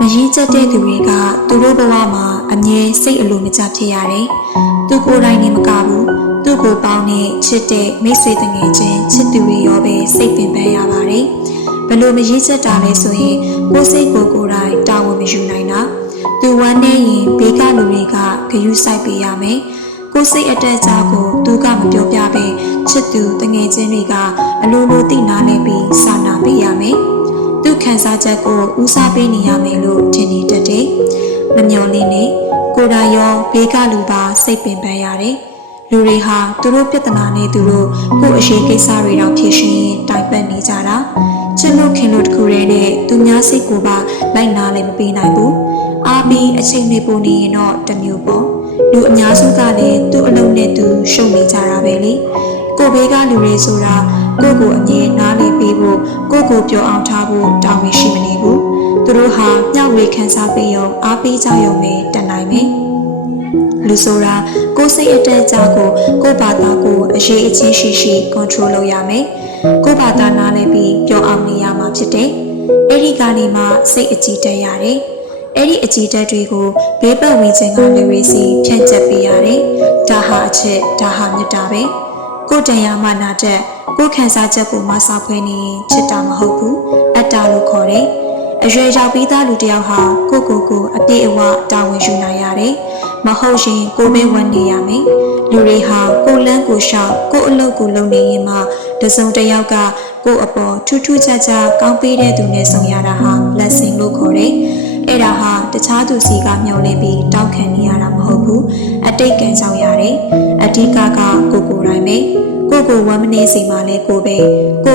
မရင်းချက်တဲ့သူတွေကသူတို့ဘဝမှာအမြဲစိတ်အလိုမကျဖြစ်ရတယ်။သူကိုယ်တိုင်နေမကဘူးသူ့ကိုပေါင်းနဲ့ချစ်တဲ့မိတ်ဆွေတငယ်ချင်းချစ်သူတွေရောပဲစိတ်ပင်ပန်းရပါတယ်။ဘလို့မရင်းချက်တာလဲဆိုရင်ကိုယ်စိတ်ကိုယ်တိုင်တာဝန်မယူနိုင်တာ။သူဝမ်းနေရင်ဘေးကလူတွေကဂရုစိုက်ပေးရမယ်။ကိုယ်စိတ်အတက်အကျကိုသူကမပြောပြဘဲချစ်သူတငယ်ချင်းတွေကအလိုလိုသိနာနေပြီးစာနာပေးရမယ်။သူခံစားချက်ကိုဦးစားပေးနေရမယ်လို့ထင်နေတတ်တယ်။မမျော်လင့်နဲ့ကိုယ်တိုင်ရောဘေးကလူပါစိတ်ပင်ပန်းရတယ်။လူတွေဟာသူတို့ပြဿနာနဲ့သူတို့ကိုယ့်အရေးကိစ္စတွေတောင်ဖြေရှင်းရင်တိုင်ပတ်နေကြတာ။ချစ်လို့ခင်လို့တခုတည်းနဲ့သူများစိတ်ကိုပါလိုက်နာလည်းမပေးနိုင်ဘူး။အားပြီးအချိန်တွေပိုနေရင်တော့တမျိုးပေါ့။လူအများစုကလည်းသူ့အလုံးနဲ့သူရှုံနေကြတာပဲလေ။ကိုယ်ဘေးကလူတွေဆိုတာကိုယ့်ကိုအမြဲနားလည်ပေးဖို့ကိုယ့်ကိုပြောအောင်ထားဖို့တောင်းမရှိမနေဘူးသူတို့ဟာမျှဝေခန်းစားပေးရုံအားပေးကြရုံနဲ့တန်နိုင်မယ်လူဆိုတာကိုယ်စိတ်အတက်အကျကိုကိုယ့်ဘာသာကိုအရေးအချင်းရှိရှိ control လုပ်ရမယ်ကိုယ့်ဘာသာနားလည်ပြီးပြောအောင်နေရမှာဖြစ်တယ်အဲ့ဒီကနေမှစိတ်အကြည်တက်ရတယ်အဲ့ဒီအကြည်တက်တွေကိုဘေးပတ်ဝန်းကျင်ကလူတွေစီဖြန့်ကျက်ပေးရတယ်ဒါဟာအချက်ဒါဟာမေတ္တာပဲကိုယ်တရားမှနာတဲ့ကိုယ်ခံစားချက်ကိုမဆောက်ခွဲနေရင်ချစ်တာမဟုတ်ဘူးအတ္တလို့ခေါ်တယ်အရွယ်ရောက်ပြီးသားလူတစ်ယောက်ဟာကိုအပြည့်အဝတာဝန်ယူနိုင်ရတယ်မဟုတ်ရင်ကိုယ်ပဲဝန်နေရမယ်လူတွေဟာကိုယ်လန်းကိုရှောက်ကိုယ်အလုပ်ကိုလုပ်နေရင်မှတစုံတစ်ယောက်ကကိုယ်အပေါ်ထူးထူးခြားခြားကောင်းပေးတဲ့သူနဲ့ဆောင်ရတာဟာ blessing လို့ခေါ်တယ်အဲ့ဒါဟာတခြားသူစီကမျှော်လင့်ပြီးတောက်ခံနေရတာမဟုတ်ဘူးအတိတ်ကံကြောင့်ရတယ်အဓိကကကိုယ်တိုင်ပဲကိုဝမ်းမနေစိတ်မှလည်းကိုပဲ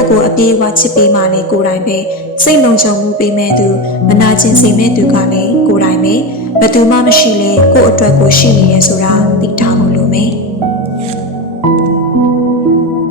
ကိုအပြေးဝချစ်ပေးမှလည်းကိုယ်တိုင်ပဲစိတ်လုံးချုံမှုပေးမဲ့သူမနာကျင်စိတ်မဲ့သူကလည်းကိုယ်တိုင်ပဲဘယ်သူမှမရှိလေကိုယ့်အတွက်ကိုရှိနေရဆိုတာသိထား